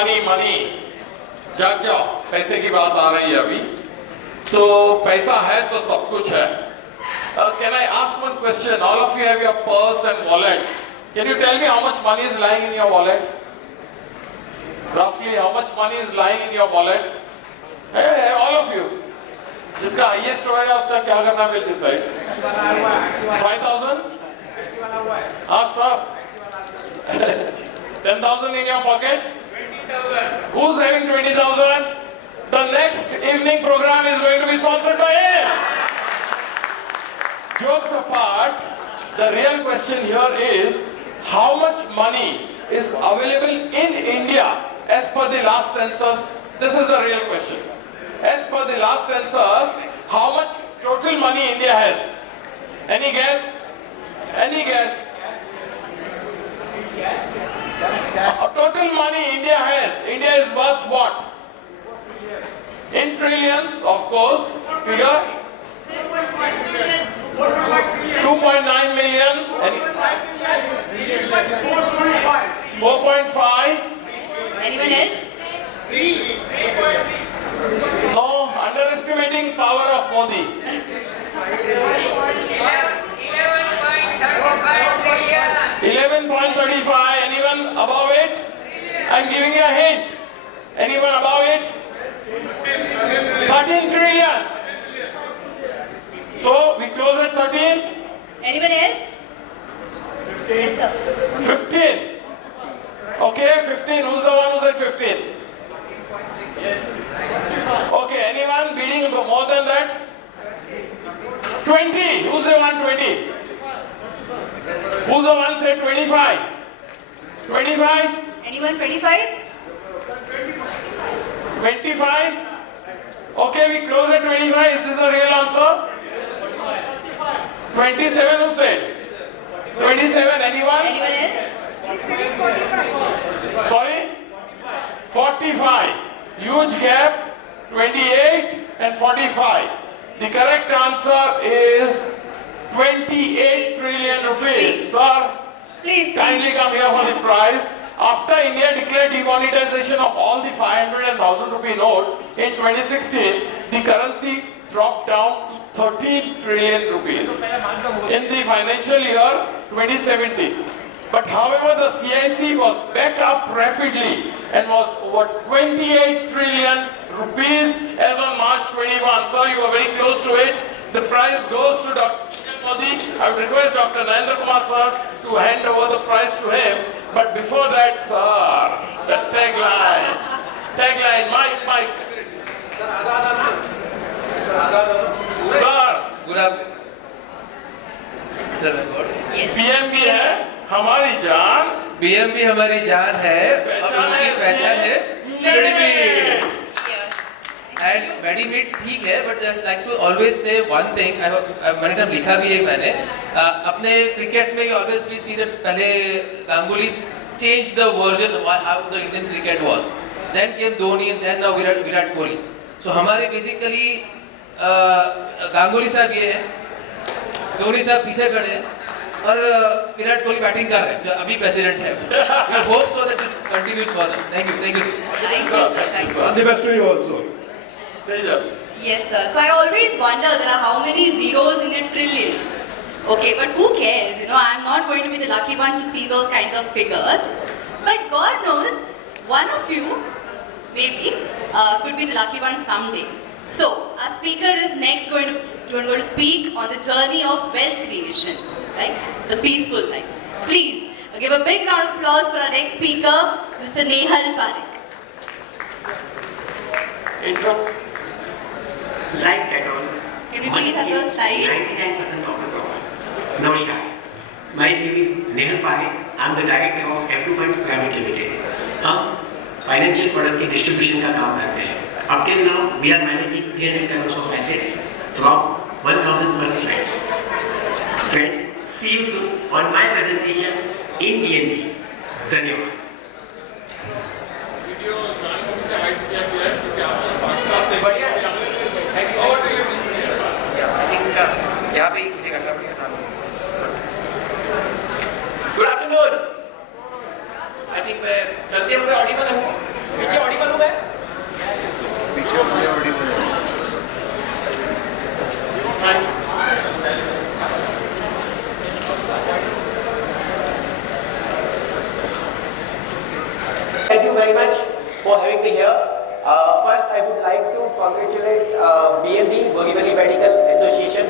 Money money, जाग जाओ, पैसे की बात आ रही है अभी। तो पैसा है तो सब कुछ है। Can I ask one question? All of you have your purse and wallet. Can you tell me how much money is lying in your wallet? Roughly, how much money is lying in your wallet? Hey, all of you. जिसका highest होगा उसका क्या करना will decide. 5,000? हाँ sir. 10,000 in your pocket? 20,000. Who's having 20,000? The next evening program is going to be sponsored by him. Jokes apart, the real question here is how much money is available in India as per the last census? This is the real question. As per the last census, how much total money India has? Any guess? Any guess? Total money India has. India is worth what? In trillions, of course. Figure? 2.9 million. 4.5. Anyone else? No, underestimating power of Modi. 11.35. Anyone above it? I'm giving you a hint. Anyone above it? 13 trillion. So we close at 13. Anyone else? Yes, sir. 15. Okay, 15. Who's the one who said 15? Okay, anyone beating more than that? 20. Who's the one 20? Who's the one said 25? 25? Anyone 25? 25? Okay, we close at 25. Is this a real answer? 27 who said? 27, anyone? Anyone else? Sorry? 45. Huge gap, 28 and 45. The correct answer is 28 trillion rupees. Sir, Please. kindly come here for the prize. After India declared demonetization of all the 500 and 1000 rupee notes in 2016, the currency dropped down to 13 trillion rupees in the financial year 2017. But however, the CIC was back up rapidly and was over 28 trillion rupees as on March 21. Sir, you are very close to it. The prize goes to Dr. Modi. I would request Dr. Narendra Kumar sir to hand over the prize to him. But before that, sir, the tagline, Mike. Sir, Good afternoon. Sir, Yes. PM भी है हमारी जान, BMB हमारी जान है और उसकी पहचान है रेडीमेड एंड रेडीमेड ठीक है but like to always say one thing मैंने टाइम लिखा भी है मैंने अपने क्रिकेट में you always we see that पहले Ganguly change the version how the Indian cricket was then came Dhoni and then now Virat Kohli so हमारे बेसिकली गांगुली साहब ये है धोनी साहब पीछे खड़े हैं और विराट कोहली बैटिंग कर रहे हैं जो अभी प्रेसिडेंट है we hope so that this continues further thank you Thank you, sir. Thank you. All the best to you also. Teja. Yes, sir. So I always wonder there are how many zeros in a trillion. Okay, but who cares? You know, I'm not going to be the lucky one to see those kinds of figures. But God knows, one of you, maybe, could be the lucky one someday. So, our speaker is next going to speak on the journey of wealth creation, right? The peaceful life. Please, give a big round of applause for our next speaker, Mr. Nehal Parekh. Intro. Like that all. Can we please have your side? 99% of the problem. Namaskar. My name is Nehal Parekh. I'm the director of F2 Funds Private Limited. हम financial product के distribution का काम करते हैं. Up till now, we are managing 300 crores of assets from 1000 plus clients. Friends, see you soon on my presentations in DNB. धन्यवाद. यहाँ पे मुझे करना पड़ेगा Good afternoon. I think मैं चलते हुए ऑडिबल हूँ. I would like to congratulate BMB, Borivali Medical Association.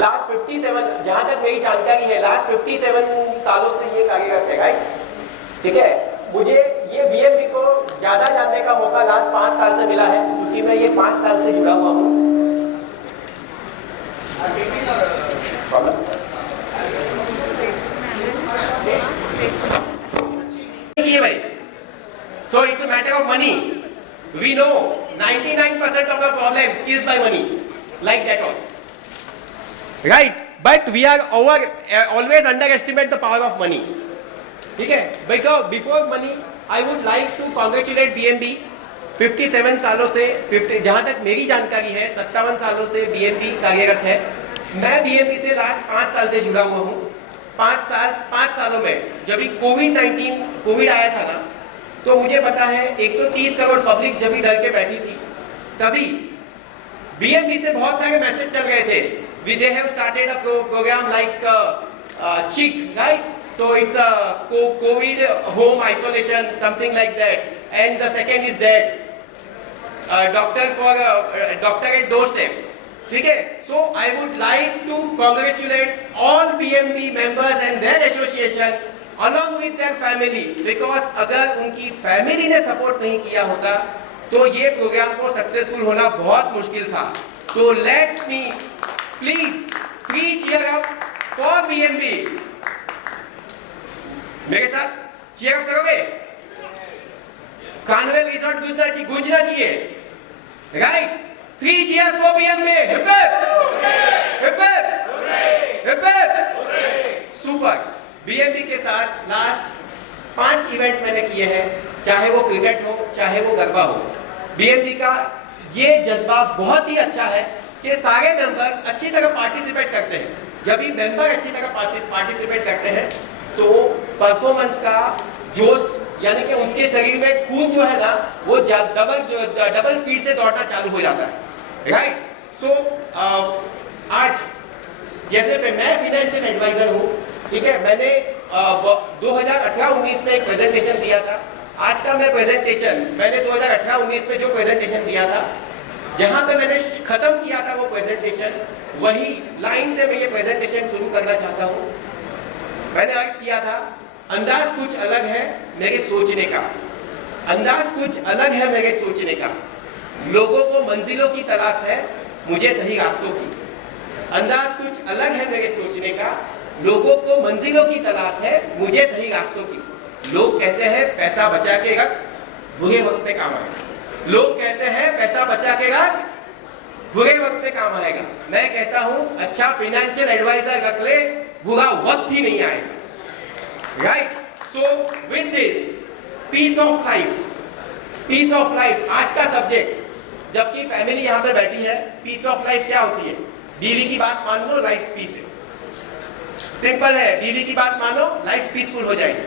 Last 57, जहाँ तक मेरी जानकारी है, लास्ट 57 सालों से ये कार्यरत है, राइट? ठीक है, मुझे ये BMB को ज़्यादा जानने का मौका लास्ट 5 साल से मिला है, क्योंकि मैं ये 5 साल से जुड़ा हुआ हूँ। चाहिए भाई, so it's a matter of money. We know 99% of the problem is by money, like that all. Right? But we are always underestimate the power of money. ठीक है? Because before money, I would like to congratulate BMB. 57 सालों से, जहाँ तक मेरी जानकारी है, 57 सालों से BMB कार्यरत है। मैं BMB से लास्ट 5 साल से जुड़ा हुआ हूँ। 5 सालों में जब भी कोविड आया था ना, तो मुझे पता है 130 करोड़ पब्लिक जब भी डर के बैठी थी, तभी BMB से बहुत सारे मैसेज चल गए थे। They have started a program like CHIC, right? So it's a COVID home isolation, something like that. And the second is that doctor at doorstep. ठीक है? So I would like to congratulate all BMB members and their association along with their family, because अगर उनकी family ने support नहीं किया होता तो ये प्रोग्राम को सक्सेसफुल होना बहुत मुश्किल था। So let me please 3 cheer up for BMB. मेरे साथ cheer up करोगे? कार्निवल रिजॉर्ट गूंजना चाहिए, right? 3 cheers for BMB. Hip hip, hip hip, hip hip. Super. BMB के साथ लास्ट 5 इवेंट मैंने किए हैं, चाहे वो क्रिकेट हो, चाहे वो गरबा हो। BMB का ये जज्बा बहुत ही अच्छा है कि सारे मेंबर्स अच्छी तरह पार्टिसिपेट करते हैं। जब भी मेंबर अच्छी तरह पार्टिसिपेट करते हैं तो परफॉर्मेंस का जोश, यानी कि उनके शरीर में खून जो है ना, वो डबल स्पीड से दौड़ना चालू हो जाता है, राइट? सो आज जैसे मैं फाइनेंशियल एडवाइजर हूँ, ठीक है, मैंने 2018-19 में एक प्रेजेंटेशन दिया था। आज का मैं प्रेजेंटेशन, मैंने 2018-19 में जो प्रेजेंटेशन दिया था, जहाँ पे मैंने खत्म किया था वो प्रेजेंटेशन, वही लाइन से मैं ये प्रेजेंटेशन शुरू करना चाहता हूँ। मैंने अर्ज किया था, अंदाज कुछ अलग है मेरे सोचने का, अंदाज कुछ अलग है मेरे सोचने का, लोगों को मंजिलों की तलाश है, मुझे सही रास्तों की। अंदाज कुछ अलग है मेरे सोचने का, लोगों को मंजिलों की तलाश है, मुझे सही रास्तों की। लोग कहते हैं पैसा बचा के रख, बुरे वक्त में काम आएगा। लोग कहते हैं पैसा बचा के रख, बुरे वक्त में काम आएगा। मैं कहता हूं अच्छा फाइनेंशियल एडवाइजर रख ले, बुरा वक्त ही नहीं आएगा, right? So with this piece of life आज का सब्जेक्ट, जबकि फैमिली यहाँ पे बैठी है। पीस ऑफ लाइफ क्या होती है? बीवी की बात मान लो, लाइफ पीस है। सिंपल है, बीवी की बात मानो, लाइफ पीसफुल हो जाएगी,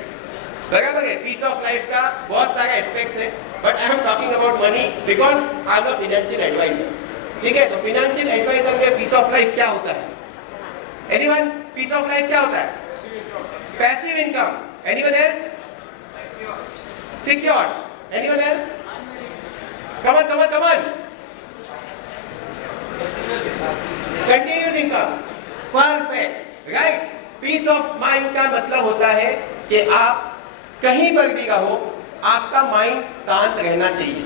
बराबर है? पीस ऑफ लाइफ का बहुत सारे एस्पेक्ट्स है, but I am talking about money because I am a financial advisor, ठीक है? तो फाइनेंशियल एडवाइजर में पीस ऑफ लाइफ क्या होता है? एनीवन? पीस ऑफ लाइफ क्या होता है? Passive income. Anyone else? Secured. Anyone else? Come on. Continuous income. Perfect, right? Piece of mind का मतलब होता है कि आप कहीं पर भी रहो, आपका माइंड शांत रहना चाहिए,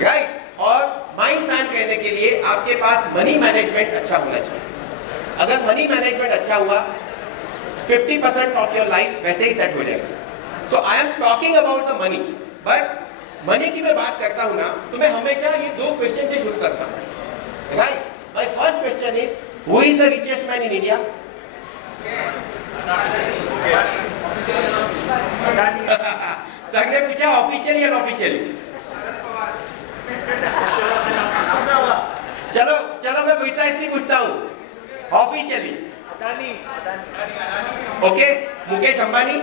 राइट? और माइंड शांत रहने के लिए आपके पास मनी मैनेजमेंट अच्छा होना चाहिए। अगर मनी मैनेजमेंट अच्छा हुआ, 50% ऑफ योर लाइफ वैसे ही सेट हो जाएगा। So I am talking about the money, but money की मैं बात करता हूं ना, तो मैं हमेशा ये 2 क्वेश्चन से शुरू करता हूं, right? My first question is, who is the richest man in India? Sir ने पूछा ऑफिशियल या अनऑफिशियल? चलो मैं प्रिसाइसली पूछता हूँ, officially okay, Mukesh Ambani,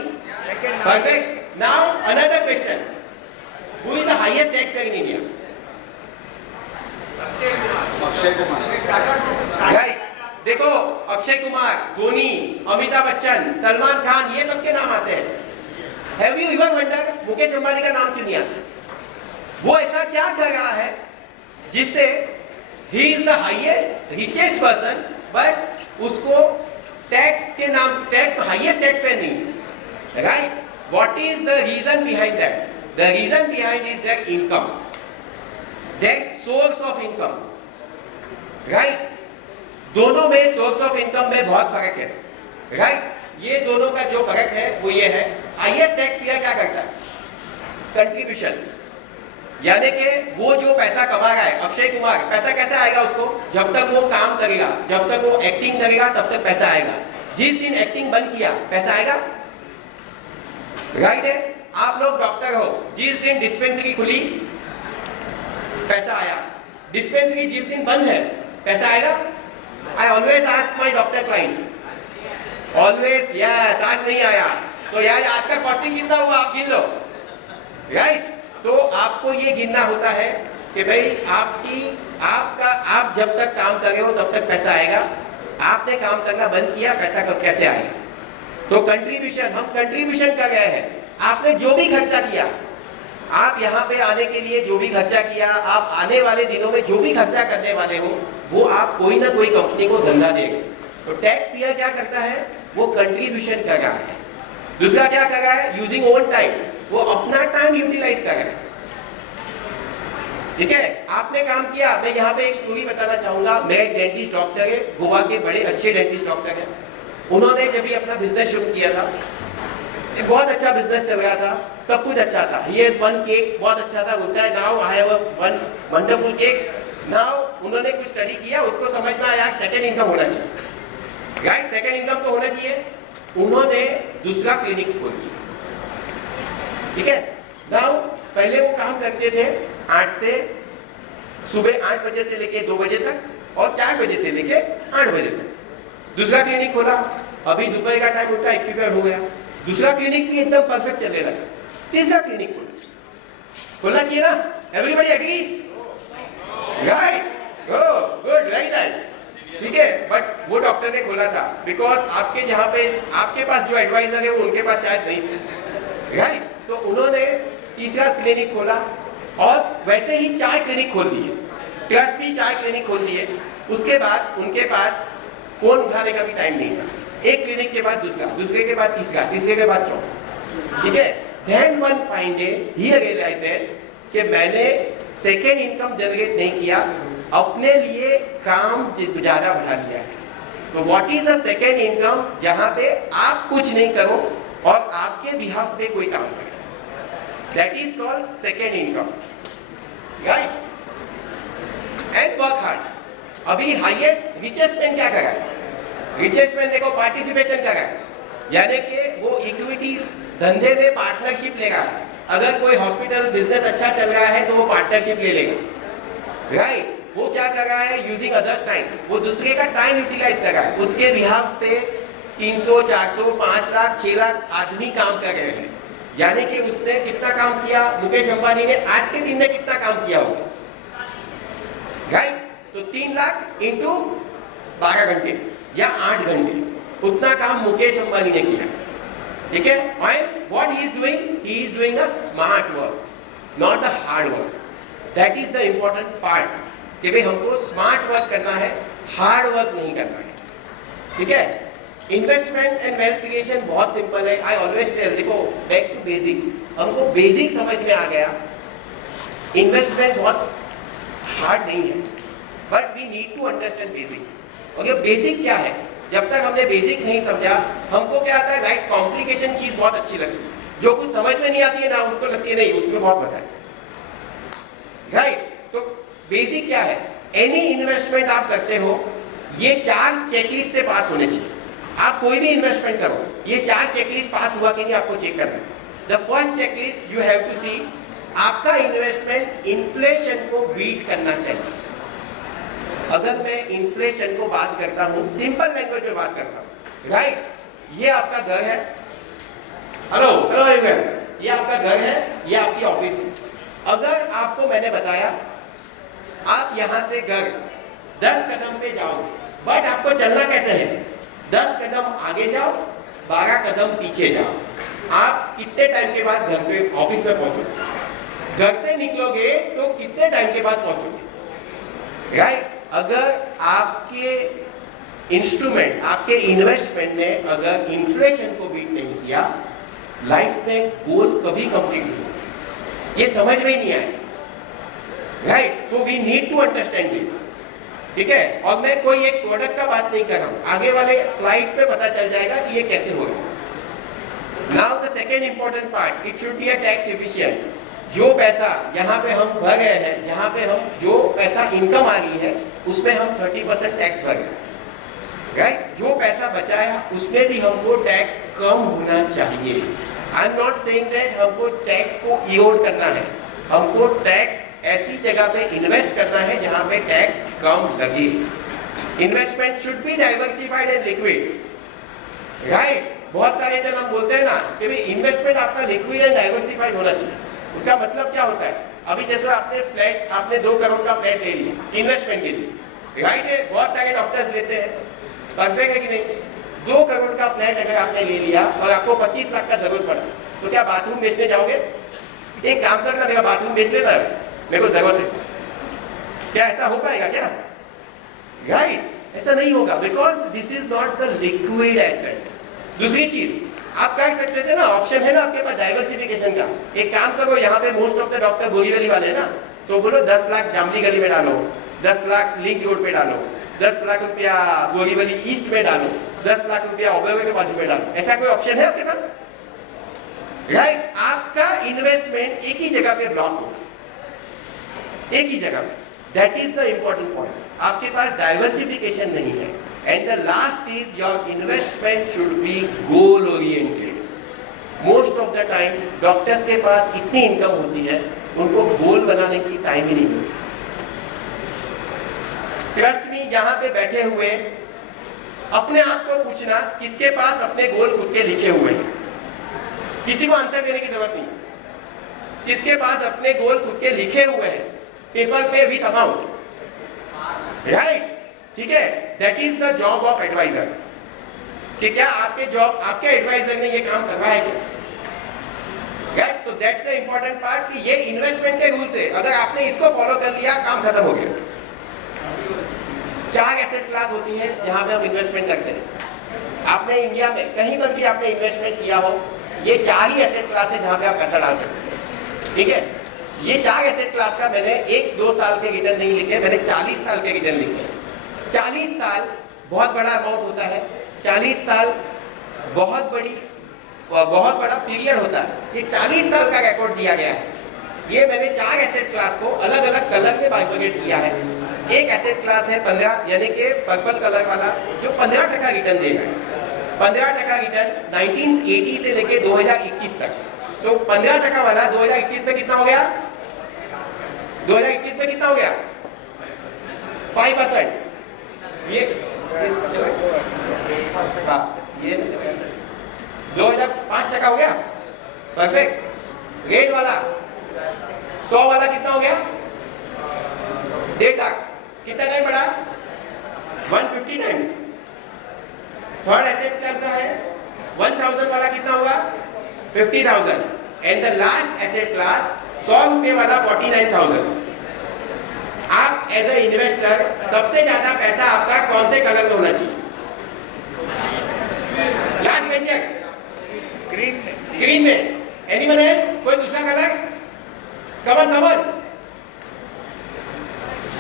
perfect. Now another question, who is the highest tax payer in India? Akshay Kumar, right? देखो, अक्षय कुमार, धोनी, अमिताभ बच्चन, सलमान खान, ये सबके नाम आते हैं। Have you इवर wonder Mukesh Ambani का नाम क्यों नहीं आता? वो ऐसा क्या कर रहा है जिससे he is the highest richest person, but उसको टैक्स के नाम, टैक्स हाईएस्ट टैक्स पे नहीं, right? What is the reason behind that? The reason behind is their income, their source of income, right? दोनों में सोर्स ऑफ इनकम में बहुत फर्क है, राइट? ये दोनों का जो फर्क है वो ये है, हाईएस्ट टैक्स पेयर क्या करता है? कंट्रीब्यूशन, यानी कि वो जो पैसा कमा रहा है, अक्षय कुमार, पैसा कैसे आएगा उसको? जब तक वो काम करेगा, जब तक वो एक्टिंग करेगा तब तक पैसा आएगा। जिस दिन एक्टिंग बंद किया पैसा आएगा, राइट है? आप लोग डॉक्टर हो, जिस दिन डिस्पेंसरी खुली पैसा आया, डिस्पेंसरी जिस दिन बंद है पैसा आएगा। I always ask my doctor clients, always yes, आज नहीं आया तो यार आज का कॉस्टिंग कितना हुआ आप गिन लो, राइट? तो आपको ये गिनना होता है कि भाई आप जब तक काम कर रहे हो तब तक पैसा आएगा, आपने काम करना बंद किया पैसा कब कैसे आएगा? तो कंट्रीब्यूशन, हम कंट्रीब्यूशन कर रहे हैं। आपने जो भी खर्चा किया, आप यहाँ पे आने के लिए जो भी खर्चा किया, आप आने वाले दिनों में जो भी खर्चा करने वाले हो, वो आप कोई ना कोई कंपनी को धंधा देगा। तो टैक्स पेयर क्या करता है? वो कंट्रीब्यूशन कर रहा है। दूसरा क्या कर रहा है? यूजिंग ओन टाइम, वो अपना टाइम यूटिलाइज कर रहा है, ठीक है? आपने काम किया। मैं यहाँ पे एक स्टोरी बताना चाहूंगा। मैं एक डेंटिस्ट डॉक्टर है, गोवा के बड़े अच्छे डेंटिस्ट डॉक्टर हैं। उन्होंने जब भी अपना बिजनेस शुरू किया था, बहुत अच्छा बिजनेस चल रहा था, सब कुछ अच्छा था। ही हैज वन केक, बहुत अच्छा था, बोलता है now I have a one wonderful cake. Now उन्होंने कुछ स्टडी किया, उसको समझ में आया सेकंड इनकम होना चाहिए, राइट? सेकंड इनकम तो होना चाहिए। उन्होंने दूसरा क्लिनिक खोल दिया, ठीक है? नाउ पहले वो काम करते थे 8 से सुबह 8 बजे से लेके 2 बजे तक और 4 बजे से लेके 8 बजे तक। दूसरा क्लिनिक खोला, अभी दोपहर का टाइम उनका इक्विपमेंट हो गया। दूसरा क्लिनिक भी एकदम परफेक्ट चलने लगा। तीसरा क्लिनिक खोलना चाहिए ना? Everybody agree, right? Good, very nice, ठीक है? बट वो डॉक्टर ने खोला था बिकॉज आपके जहाँ पे आपके पास जो एडवाइजर है वो उनके पास शायद नहीं थे, राइट? तो उन्होंने तीसरा क्लिनिक खोला और वैसे ही 4 क्लिनिक खोल दिए, ट्रस्ट भी 4 क्लिनिक खोल दिए। उसके बाद उनके पास फोन उठाने का भी टाइम नहीं था। एक क्लिनिक के बाद दूसरा, दूसरे के बाद तीसरा, तीसरे के बाद चौथा, ठीक है? Then one fine day he realized that कि मैंने सेकेंड इनकम जनरेट नहीं किया, अपने लिए काम ज्यादा बढ़ा लिया है। तो what is the second income? जहां पे आप कुछ नहीं करो और आपके बिहाफ पे कोई काम करे, that is called second income, right? And work hard. अभी हाईएस्ट रिचेस्ट मैन क्या कर रहा है? रिचेस्ट मैन देखो पार्टिसिपेशन कर रहा है, यानी कि वो इक्विटीज धंधे में पार्टनरशिप लेगा। अगर कोई हॉस्पिटल बिजनेस अच्छा चल रहा है तो वो पार्टनरशिप ले लेगा, राइट? वो क्या कर रहा है? यूजिंग अदर्स टाइम, वो दूसरे का टाइम यूटिलाइज कर रहा है। उसके बिहाफ पे 300, 400, 5 लाख, 6 लाख आदमी काम कर रहे हैं। यानी कि उसने कितना काम किया? मुकेश अंबानी ने आज के दिन में कितना काम किया होगा, राइट? तो 3 लाख इंटू 12 घंटे या 8 घंटे, उतना काम मुकेश अंबानी ने किया, ठीक है? And what he is doing? He is doing a smart work, not a hard work. That is the important part कि भाई हमको स्मार्ट वर्क करना है, हार्ड वर्क नहीं करना है, ठीक है? इन्वेस्टमेंट एंड वेल्थ क्रिएशन बहुत सिंपल है। आई ऑलवेज टेल, देखो बैक टू बेसिक, हमको बेसिक समझ में आ गया। इन्वेस्टमेंट बहुत हार्ड नहीं है, but we need to understand basic. और ये बेसिक क्या है? जब तक हमने बेसिक नहीं समझा, हमको क्या आता है? राइट, कॉम्प्लिकेशन चीज बहुत अच्छी लगती है। जो कुछ समझ में नहीं आती है ना, उनको लगती है नहीं उसमें बहुत मजा है, राइट? तो बेसिक क्या है? एनी इन्वेस्टमेंट आप करते हो, ये 4 चेकलिस्ट से पास होने चाहिए। आप कोई भी इन्वेस्टमेंट करो, ये 4 चेकलिस्ट पास हुआ कि नहीं आपको चेक करना है। The first checklist you have to see, आपका इन्वेस्टमेंट इन्फ्लेशन को बीट करना चाहिए। अगर मैं इन्फ्लेशन को बात करता हूं, सिंपल लैंग्वेज में बात करता हूं, राइट? ये आपका घर है, हेलो हेलो एवरीवन, ये आपका घर है, ये आपकी ऑफिस है। अगर आपको मैंने बताया आप यहां से घर 10 कदम पे जाओगे, बट आपको चलना कैसे है? 10 कदम आगे जाओ, 12 कदम पीछे जाओ। आप आप कितने टाइम के बाद घर पे ऑफिस में पहुंचोगे, घर से निकलोगे तो कितने टाइम के बाद पहुंचोगे, राइट? अगर आपके इंस्ट्रूमेंट, आपके इन्वेस्टमेंट ने अगर इन्फ्लेशन को बीट नहीं किया, लाइफ में गोल कभी कंप्लीट नहीं होगा। ये समझ में ही नहीं आया, right? So we need to understand this, ठीक है? और मैं कोई एक प्रोडक्ट का बात नहीं कर रहा हूं, आगे वाले स्लाइड्स पे पता चल जाएगा कि ये कैसे होगा। Now the second important part, it should be a tax efficient. जो पैसा यहाँ पे हम भर रहे हैं, यहाँ पे हम जो पैसा इनकम आ रही है उसमें हम 30% टैक्स भर रहे हैं, राइट? जो पैसा बचाया उसमें भी हमको टैक्स कम होना चाहिए। I am not saying that हमको टैक्स को इरोड करना है, हमको टैक्स ऐसी जगह पे इन्वेस्ट करना है जहाँ पे टैक्स कम लगे। Investment should be diversified and liquid, right? बहुत सारे जन हम बोलते हैं ना कि भाई इन्वेस्टमेंट आपका लिक्विड एंड डाइवर्सिफाइड होना चाहिए। उसका मतलब क्या होता है? अभी जैसे आपने 2 करोड़ का फ्लैट ले लिया इन्वेस्टमेंट के लिए, राइट है? बहुत सारे डॉक्टर्स लेते हैं, परफेक्ट है कि नहीं? 2 करोड़ का फ्लैट अगर आपने ले लिया और आपको 25 लाख का जरूरत पड़ा, तो क्या बाथरूम बेचने जाओगे? एक काम करना, मेरा बाथरूम बेच लेना है, मेरे को जरूरत है। क्या ऐसा हो पाएगा क्या? राइट? ऐसा नहीं होगा, because this is not the liquid asset. दूसरी चीज आप कर सकते थे ना, ऑप्शन है ना आपके पास डाइवर्सिफिकेशन का। एक काम करो, यहाँ पे most of the doctor Borivali वाले हैं ना, तो बोलो 10 लाख जामली गली में डालो, 10 लाख लिंक रोड पे डालो, 10 लाख रुपया बोरीवली ईस्ट में डालो, 10 लाख रुपया ओबेवे के बाजू में डालो। ऐसा कोई ऑप्शन है आपके पास, राइट? आपका इन्वेस्टमेंट एक ही जगह पे ब्लॉक हो, एक ही जगह पे। That is the important point. आपके पास डाइवर्सिफिकेशन नहीं है। And the last is your investment should be goal oriented. Most of the time doctors के पास इतनी इनकम होती है, उनको गोल बनाने की टाइम ही नहीं मिलती। ट्रस्ट मी, यहाँ पे बैठे हुए अपने आप को पूछना, किसके पास अपने गोल खुद के लिखे हुए हैं? किसी को आंसर देने की जरूरत नहीं। किसके पास अपने गोल खुद के लिखे हुए हैं, पेपर पे विथ अमाउंट, राइट? ठीक है? That is the job of advisor. कि क्या आपके एडवाइजर ने ये काम करवा है क्या? राइट? तो दैट्स द इंपॉर्टेंट पार्ट कि ये इन्वेस्टमेंट के रूल्स है, अगर आपने इसको फॉलो कर लिया, काम खत्म हो गया। 4 एसेट क्लास होती है जहां पे हम इन्वेस्टमेंट करते हैं। आपने इंडिया में कहीं पर भी आपने इन्वेस्टमेंट किया हो, ये 4 ही एसेट क्लास है जहां पे आप पैसा डाल सकते हैं, ठीक है? ये 4 एसेट क्लास का मैंने 1-2 साल के रिटर्न नहीं लिखे, मैंने 40 साल के रिटर्न लिखे। 40 साल बहुत बड़ा अमाउंट होता है, 40 साल बहुत बड़ा पीरियड होता है। ये 40 साल का रिकॉर्ड दिया गया है। ये मैंने 4 एसेट क्लास को अलग अलग कलर में बाइफरकेट किया है। एक एसेट क्लास है 15, यानी कि पर्पल कलर वाला, जो 15% रिटर्न देगा। 15% रिटर्न 1980 से लेके 2021 तक। तो 15% वाला 2021 में कितना हो गया? 2021 में कितना हो गया? 5%। ये 2005% हो गया, परफेक्ट। रेट वाला 100 वाला कितना हो गया? 1.5 लाख। कितना टाइम बढ़ा? 150 टाइम्स। थर्ड एसेट क्लास का है 1000 वाला कितना होगा? 50,000। And the last asset class 100 रुपए वाला 49,000। आप एज ए इन्वेस्टर सबसे ज्यादा पैसा आपका कौन से कलर में होना चाहिए? लास्ट में चेक, ग्रीन में। Anyone else? कोई दूसरा कलर? कमन।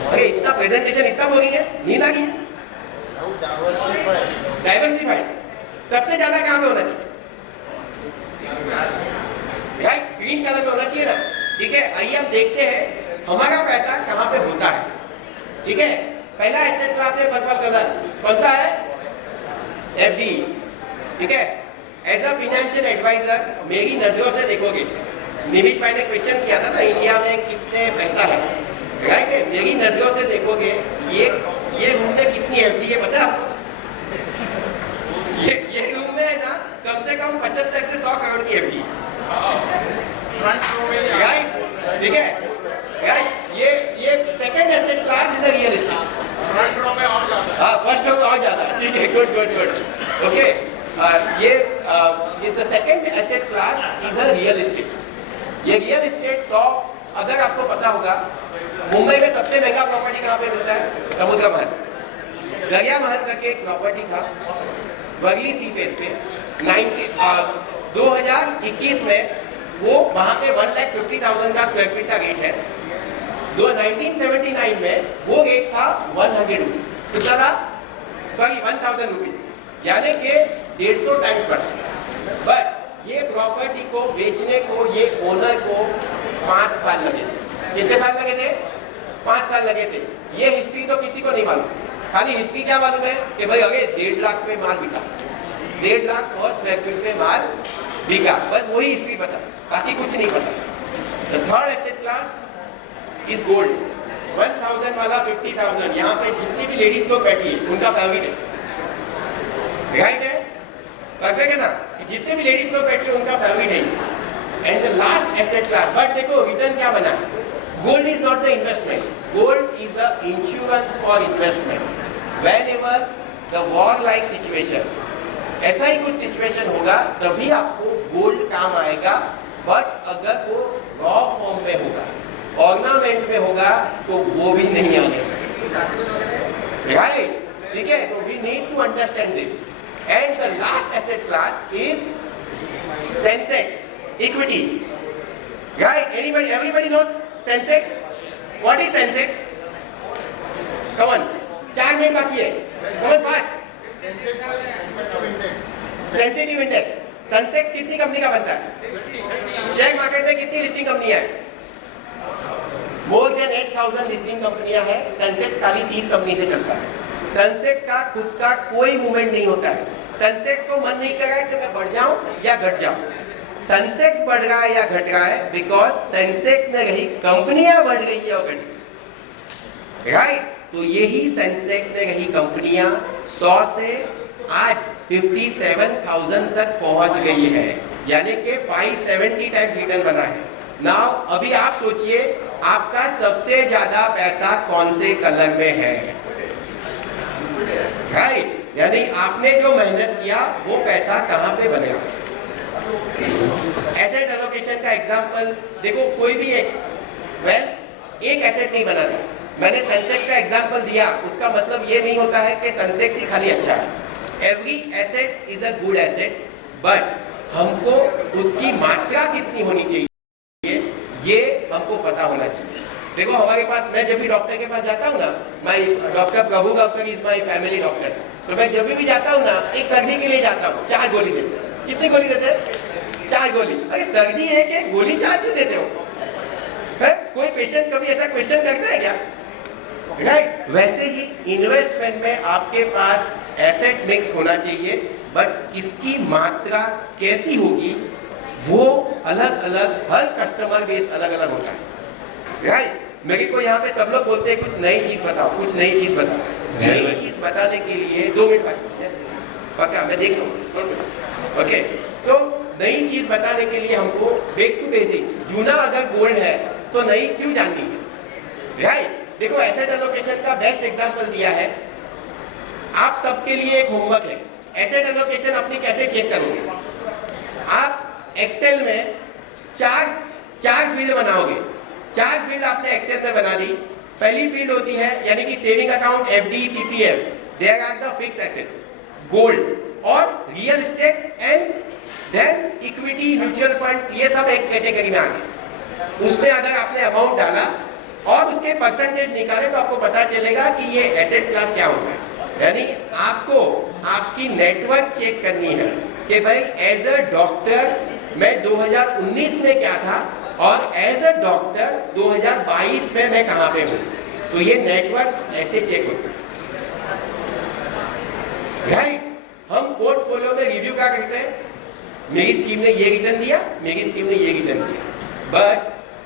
अरे इतना प्रेजेंटेशन इतना बोली है, नींद आ गई है? डाइवर्सिफाइड सबसे ज्यादा कहां पे होना चाहिए? राइट, ग्रीन कलर में होना चाहिए ना? ठीक है, आइए हम देखते हैं हमारा पैसा कहां पे होता है। ठीक है, पहला एसेट क्लास है पर्पल कलर, कौन सा है? एफडी। ठीक है, एज अ फाइनेंशियल एडवाइजर मेरी नजरों से देखोगे, निमिष भाई ने क्वेश्चन किया था ना इंडिया में कितने पैसा है, राइट है? मेरी नजरों से देखोगे ये रूम में कितनी एफडी है पता है आपको? ये रूम में है ना, कम से कम 75 से 100 करोड़ की एफडी, राइट? ठीक है, राइट? ये second asset class is a real estate. Front row में और ज्यादा, हाँ फर्स्ट रो में और ज्यादा। ठीक है, गुड। ओके, ये is the second asset class is a real estate. ये real estate 100, अगर आपको पता होगा मुंबई में सबसे महंगा प्रॉपर्टी कहाँ पे मिलता है? समुद्र महल। दरिया महल करके एक प्रॉपर्टी था वर्ली सी फेस पे 2021 में वो वहाँ पे 1,50,000 का स्क्वायर फीट का रेट है। 1979 में वो रेट था 100 रुपीज। कितना था? सॉरी 1000 रुपीज, यानी कि 150 टाइम्स बढ़ा। बट ये प्रॉपर्टी को बेचने को ये ओनर को 5 साल लगे थे। कितने साल लगे थे? 5 साल लगे थे। ये हिस्ट्री तो किसी को नहीं मालूम, खाली हिस्ट्री क्या मालूम है कि भाई अरे 1.5 लाख पे माल बिका, 1.5 लाख पर स्क्वायर फीट पे माल बिका, बस वही हिस्ट्री पता, बाकी कुछ नहीं पता। The third asset class is gold. 1000 वाला 50,000, यहाँ पे जितनी भी लेडीज लोग बैठी है उनका फेवरेट है, राइट है? परफेक्ट है ना? जितने भी लेडीज लोग बैठी है उनका फेवरेट है। And the last asset class, but देखो रिटर्न क्या बना? Gold is not the investment, gold is the insurance for investment. Whenever the war like situation, ऐसा ही कुछ सिचुएशन होगा तभी आपको गोल्ड काम आएगा। बट अगर वो रॉ फॉर्म में होगा, ऑर्नामेंट में होगा, तो वो भी नहीं आएगा, राइट? ठीक है, तो we need to understand this. And the last asset class is Sensex, equity, right? Everybody knows Sensex? What is Sensex? Come on, 4 minute बाकी है, come on fast. Sensitive index, Sensex कितनी कंपनी का बनता है? Share market में कितनी listing कंपनियां हैं? मोर देन 8000 लिस्टिंग कंपनियां हैं। सेंसेक्स खाली 30 कंपनी से चलता है। सेंसेक्स का खुद का कोई मूवमेंट नहीं होता है। सेंसेक्स को मन नहीं कर रहा है कि मैं बढ़ जाऊं या घट जाऊं। सेंसेक्स बढ़ रहा है या घट रहा है बिकॉज सेंसेक्स में रही कंपनियां बढ़ रही है और घट रही है, राइट? तो यही सेंसेक्स में रही कंपनियां 100 से आज 57,000 तक पहुंच गई है, यानी कि 570 टाइम्स रिटर्न बना है। नाउ अभी आप सोचिए आपका सबसे ज्यादा पैसा कौन से कलर में है, राइट? यानी आपने जो मेहनत किया वो पैसा कहां पे बनेगा? एसेट एलोकेशन का एग्जांपल देखो, कोई भी एक एसेट नहीं बना था। मैंने सेंसेक्स का एग्जांपल दिया, उसका मतलब ये नहीं होता है कि सेंसेक्स ही खाली अच्छा है। Every asset is a good asset, but हमको उसकी मात्रा कितनी होनी चाहिए ये हमको पता होना चाहिए। देखो हमारे पास, मैं जब भी डॉक्टर के पास जाता हूँ ना, मैं doctor Prabhu doctor is my family doctor, तो मैं जब भी जाता हूँ ना, एक सर्दी के लिए जाता हूँ, 4 गोली देते हैं। कितनी गोली देते हैं? 4 गोली। अरे सर्दी है कि गोली 4 क्यों देते हो? है? कोई पेशेंट कभी ऐसा क्वेश्चन करता है क्या? राइट? वैसे ही इन्वेस्टमेंट में आपके पास एसेट मिक्स होना चाहिए, बट किसकी मात्रा कैसी होगी वो अलग अलग, हर कस्टमर बेस अलग अलग होता है, राइट? मेरे को यहाँ पे सब लोग बोलते हैं कुछ नई चीज बताओ, कुछ नई चीज बताओ। नई चीज बताने के लिए 2 मिनट बाकी, पक्का मैं देख लूँ। ओके, सो नई चीज बताने के लिए हमको बैक टू बेसिक, जूना अगर गोल्ड है तो नई क्यों जाननी है, राइट? देखो एसेट एलोकेशन का बेस्ट एग्जांपल दिया है। आप सबके लिए एक होमवर्क है, एसेट एलोकेशन अपनी कैसे चेक करोगे? आप एक्सेल में चार फील्ड बनाओगे। 4 फील्ड आपने एक्सेल में बना दी। पहली फील्ड होती है यानी कि saving account, FD, PPF, there are the fix assets, gold और real estate and then equity, mutual funds, ये सब एक कैटेगरी में आ गए। उसमें अगर आपने अमाउंट डाला और उसके परसेंटेज निकाले तो आपको पता चलेगा कि ये एसेट क्लास क्या होता है। यानी आपको आपकी नेटवर्क चेक करनी है कि भाई एज अ डॉक्टर मैं 2019 में क्या था और एज अ डॉक्टर 2022 में मैं कहां पे हूं। तो ये नेटवर्क ऐसे चेक होता है, राइट? हम पोर्टफोलियो में रिव्यू क्या करते हैं? मेरी स्कीम ने ये रिटर्न दिया, मेरी स्कीम ने ये रिटर्न दिया, बट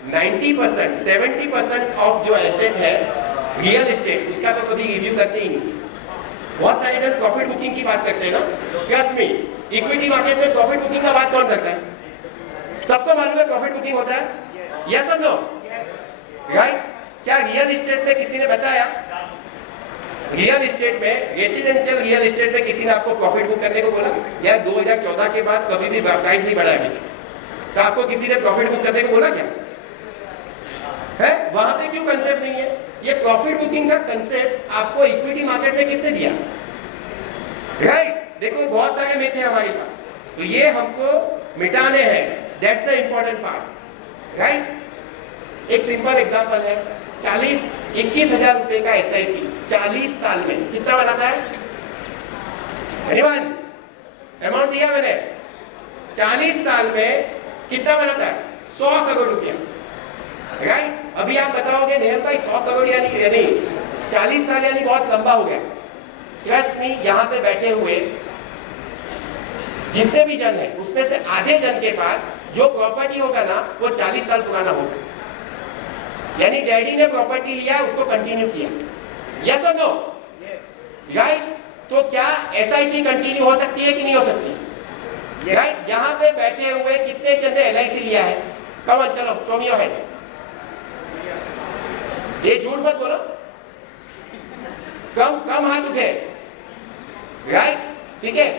90%, 70% ऑफ जो एसेट है रियल एस्टेट, उसका तो कभी रिव्यू करते ही नहीं। बहुत सारे जन प्रॉफिट बुकिंग की बात करते हैं ना, ट्रस्ट मी, इक्विटी मार्केट में प्रॉफिट बुकिंग का बात कौन करता है? सबको मालूम है प्रॉफिट बुकिंग होता है, यस और नो, राइट? क्या रियल एस्टेट में किसी ने बताया? रियल एस्टेट में, रेसिडेंशियल रियल एस्टेट में किसी ने आपको प्रॉफिट बुक करने को बोला? या 2014 के बाद कभी भी प्राइस नहीं बढ़ा है, तो आपको किसी ने प्रॉफिट बुक करने को बोला क्या है? वहां पे क्यों कंसेप्ट नहीं है? ये प्रॉफिट बुकिंग का कंसेप्ट आपको इक्विटी मार्केट में किसने दिया? राइट? देखो बहुत सारे मिथ हैं हमारे पास, तो ये हमको मिटाने हैं। That's the important part, right? एक सिंपल एग्जांपल है, 21,000 रुपए का SIP 40 साल में कितना बनाता है? एनीवन? अमाउंट दिया मैंने, 40 साल में कितना बनाता है? 100 करोड़ रुपया, राइट? अभी आप बताओगे नेहल भाई 100 करोड़ यानी 40 साल यानी बहुत लंबा हो गया। ट्रस्ट मी, यहाँ पे बैठे हुए जितने भी जन है उसमें से आधे जन के पास जो प्रॉपर्टी होगा ना वो 40 साल पुराना हो सकता है। यानी डैडी ने प्रॉपर्टी लिया, उसको कंटिन्यू किया, यस और नो? राइट? तो क्या SIP कंटिन्यू हो सकती है कि नहीं हो सकती? राइट? यहाँ पे बैठे हुए कितने जन ने LIC लिया है? कम ऑन, चलो शो मी योर हैंड। ये झूठ मत बोलो, कम हाथ उठे, राइट? ठीक है,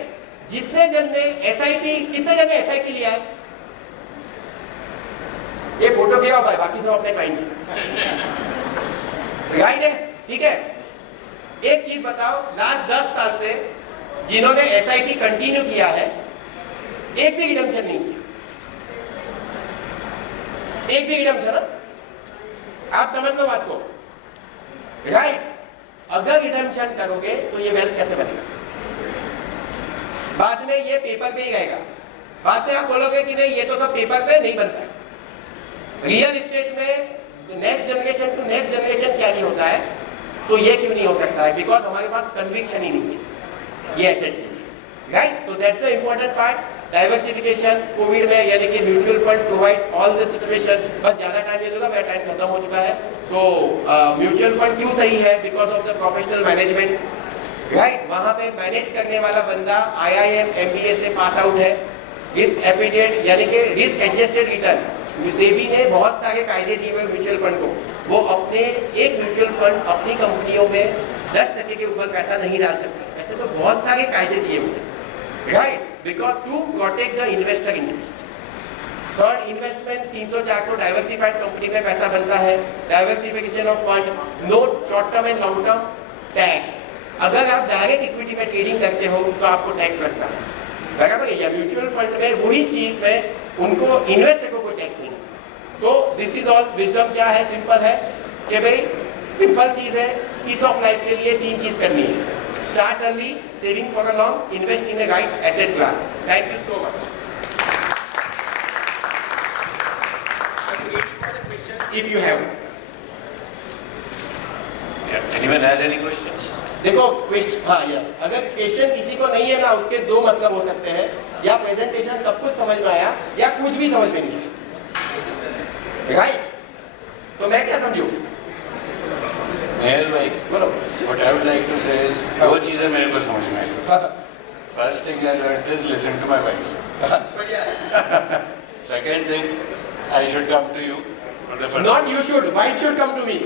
जितने जन ने SIP, कितने जन ने SIP लिया है? ये फोटो दिया भाई, बाकी सब अपने क्लाइंट है, राइट है? ठीक है, एक चीज बताओ, लास्ट 10 साल से जिन्होंने SIP कंटिन्यू किया है एक भी रिडम्पशन नहीं किया, एक भी रिडम्पशन ना? आप समझ लो बात को, राइट? अगर रिडम्पशन करोगे तो ये वेल्थ कैसे बनेगा? बाद में ये पेपर पे ही रहेगा, बाद में आप बोलोगे कि नहीं ये तो सब पेपर पे नहीं बनता है। रियल एस्टेट में next generation to next generation क्या नहीं होता है, तो ये क्यों नहीं हो सकता है? बिकॉज हमारे पास कन्विक्शन ही नहीं है ये एसेट के लिए, राइट? तो that's the important part. Diversification Covid में, यानी कि mutual fund provides all the situation. बस ज्यादा टाइम ले लूंगा, मेरा टाइम खत्म हो चुका है। तो म्यूचुअल फंड क्यों सही है? Because of the professional management, right? वहां पे मैनेज करने वाला बंदा IIM MBA से पास आउट है। रिस्क एपिडेट यानी कि रिस्क एडजस्टेड रिटर्न, सेबी ने बहुत सारे कायदे दिए हुए म्यूचुअल फंड को, वो अपने एक म्यूचुअल फंड अपनी कंपनियों में 10% के ऊपर पैसा नहीं डाल सकते। ऐसे तो बहुत सारे कायदे दिए हुए, right? Because to protect the investor interest. Third, investment 300-400 diversified company में पैसा बनता है। Diversification of fund, no short term and long term tax. अगर आप डायरेक्ट इक्विटी में ट्रेडिंग करते हो तो आपको टैक्स लगता है, बराबर है? या म्यूचुअल फंड में वही चीज में उनको इन्वेस्टर को कोई टैक्स नहीं। So this is all wisdom. क्या है? सिंपल है कि भाई सिंपल चीज है, पीस ऑफ लाइफ के लिए 3 चीज करनी है। Start early, saving for a long, invest in a right asset class. Thank you so much. If you have, Anyone has any questions? देखो क्वेश्चन, हाँ यस, अगर क्वेश्चन किसी को नहीं है ना, उसके 2 मतलब हो सकते हैं, या प्रेजेंटेशन सब कुछ समझ में आया या कुछ भी समझ में नहीं आया, राइट? तो मैं क्या समझूं? Nehal bhai, बोलो। what I would like to say is, 2 चीजें मेरे को समझ में आई। First thing I learned is listen to my wife. बढ़िया। Second thing, I should come to you for the further. Not you should, wife should come to me.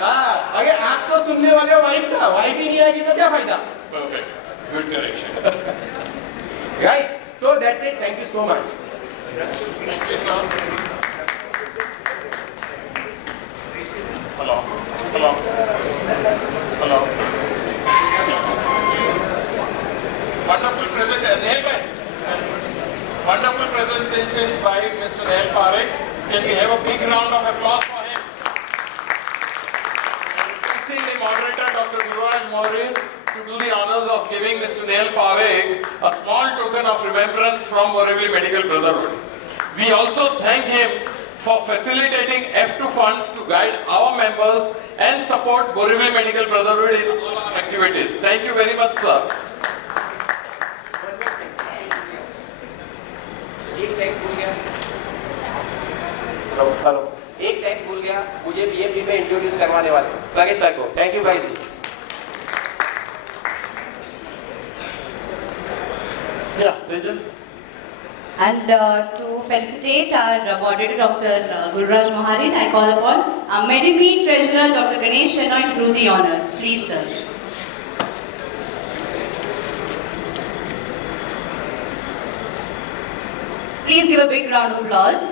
हाँ, अगर आप तो सुनने वाले हो वाइफ का, वाइफ ही नहीं आएगी तो क्या फायदा? Perfect. Good correction. Right? So that's it. Thank you so much. Hello. Wonderful presentation. Wonderful presentation by Mr. Nehal Parekh. Can we have a big round of applause for him? Requesting the moderator, Dr. Gururaj Maurya, to do the honors of giving Mr. Nehal Parekh a small token of remembrance from Borivali Medical Brotherhood. We also thank him for facilitating F2 funds to guide our members and support Borivali Medical Brotherhood in all our activities. Thank you very much, sir. एक thanks भूल गया। Hello, एक thanks भूल गया, मुझे BMP में introduce करवाने वाले लगे सर को। थैंक यू भाई जी। Yeah, Tejan. And to felicitate our moderator, Dr. Gururaj Maharin, I call upon our MediMe Treasurer, Dr. Ganesh Shenoy, to do the honors. Please, sir. Please give a big round of applause.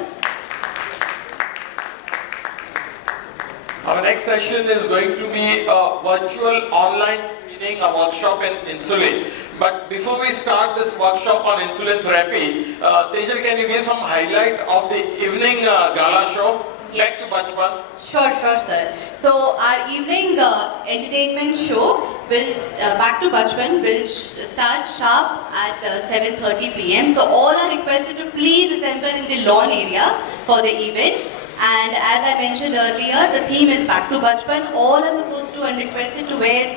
Our next session is going to be a virtual online training, a workshop in insulin. But before we start this workshop on insulin therapy, Tejal, can you give some highlight of the evening gala show? Yes. Back to Bachpan. Sure, sir. So our evening entertainment show will back to Bachpan will start sharp at 7:30 p.m. So all are requested to please assemble in the lawn area for the event. And as I mentioned earlier, the theme is back to Bachpan. All are supposed to and requested to wear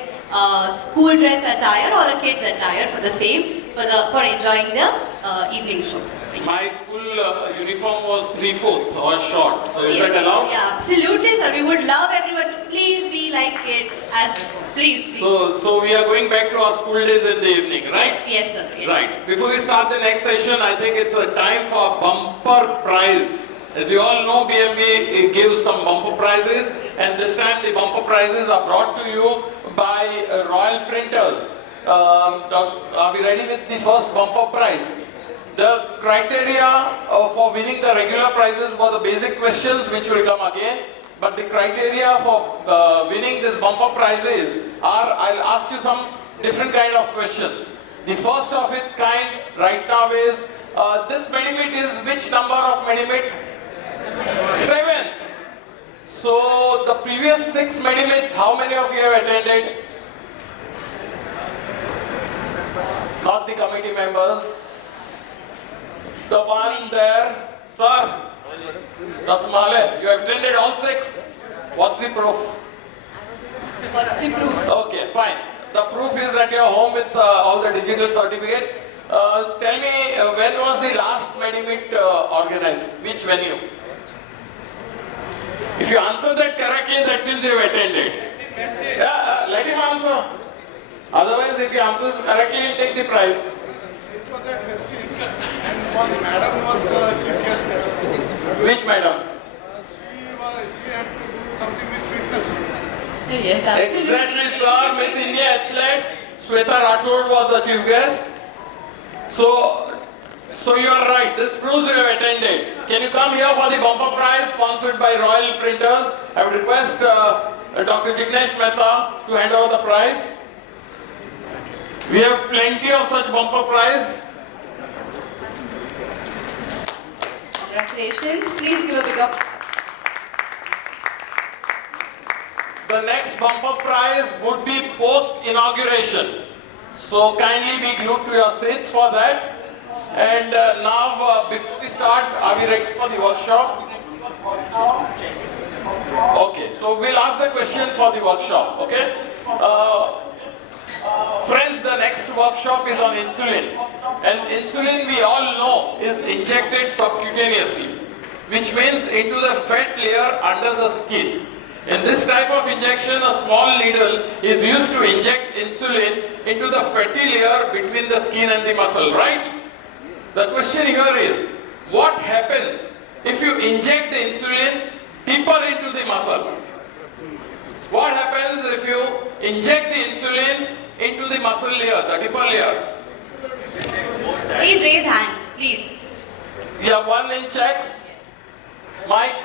school dress attire or a kid's attire for the same for enjoying the evening show. My school uniform was 3/4 or short. So is that allowed? Yeah, absolutely, sir. We would love everyone to please be like it as before. Please. So we are going back to our school days in the evening, right? Yes, sir. Yes. Right. Before we start the next session, I think it's a time for bumper prize. As you all know, BMB gives some bumper prizes, and this time the bumper prizes are brought to you by Royal Printers. Are we ready with the first bumper prize? The criteria for winning the regular prizes were the basic questions, which will come again. But the criteria for winning this bumper prizes are, I'll ask you some different kind of questions. The first of its kind right now is, this Medimit is which number of Medimit? 7th. So the previous 6 Medimits, how many of you have attended? Not the committee members. The one there, sir, Dr. Male, you have attended all 6. What's the proof? What's the proof? Okay, fine. The proof is that you are home with all the digital certificates. Tell me, when was the last Medimit organized? Which venue? If you answer that correctly, that means you have attended. Yeah, let him answer. Otherwise, if he answers correctly, he'll take the prize. And one madam was chief guest. Which madam? She had to do something with fitness. Yes, absolutely. Exactly, sir. Miss India athlete Shweta Rathod was the chief guest. So you are right. This proves you have attended. Can you come here for the bumper prize sponsored by Royal Printers? I would request Dr. Jignesh Mehta to hand over the prize. We have plenty of such bumper prize. Congratulations. Please give a big applause. The next bumper prize would be post-inauguration. So kindly be glued to your seats for that. And now, before we start, are we ready for the workshop? Okay, so we'll ask the question for the workshop, okay? Friends, the next workshop is on insulin. And insulin, we all know, is injected subcutaneously, which means into the fat layer under the skin. In this type of injection, a small needle is used to inject insulin into the fatty layer between the skin and the muscle, right? The question here is, what happens if you inject the insulin deeper into the muscle? What happens if you inject the insulin into the muscle layer, the deeper layer? Please raise hands, please. We have 1 in checks. Mike?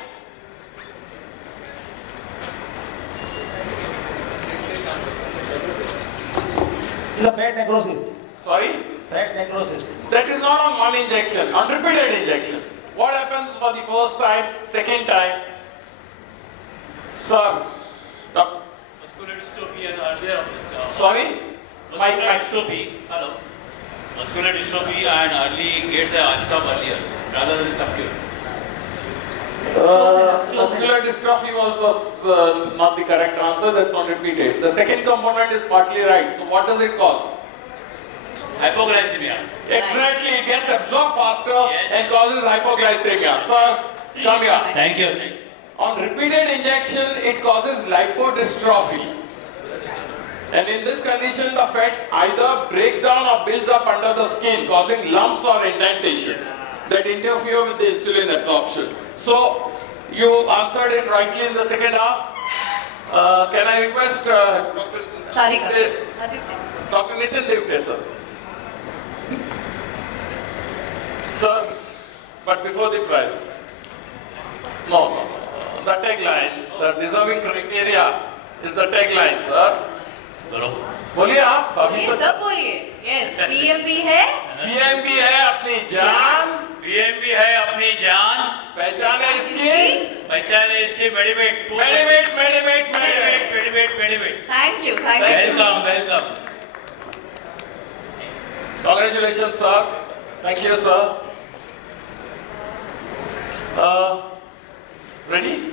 This is a fat necrosis. Sorry? Fat necrosis. That is not on one injection, on repeated injection. What happens for the first time, second time? Sir, doctor. Muscular dystrophy and earlier. Sorry? Muscular dystrophy. Hello. Muscular dystrophy and early get the ANSAP earlier rather than subcutaneous. Muscular dystrophy was not the correct answer, that's not repeated. The second component is partly right. So what does it cause? Hypoglycemia. Exactly, it gets absorbed faster Yes. and causes hypoglycemia. Sir, come here. Thank you. On repeated injection, it causes lipodystrophy. And in this condition, the fat either breaks down or builds up under the skin, causing lumps or indentations that interfere with the insulin absorption. So, you answered it rightly in the second half. Can I request Dr. Sarika. Dr. Nitin Devte, sir. Sir, but before the prize. No. The tagline, the deserving criteria is the tagline, sir. बोलो बोलिए आप अभी बोलिए तो सब बोलिए yes PMB है PMB है अपनी जान, पीएमबी है अपनी जान, पहचान है इसकी पहचान है इसकी मेडिमेट मेडिमेट। Thank you welcome welcome. Congratulations, sir. Thank you, sir. Ready?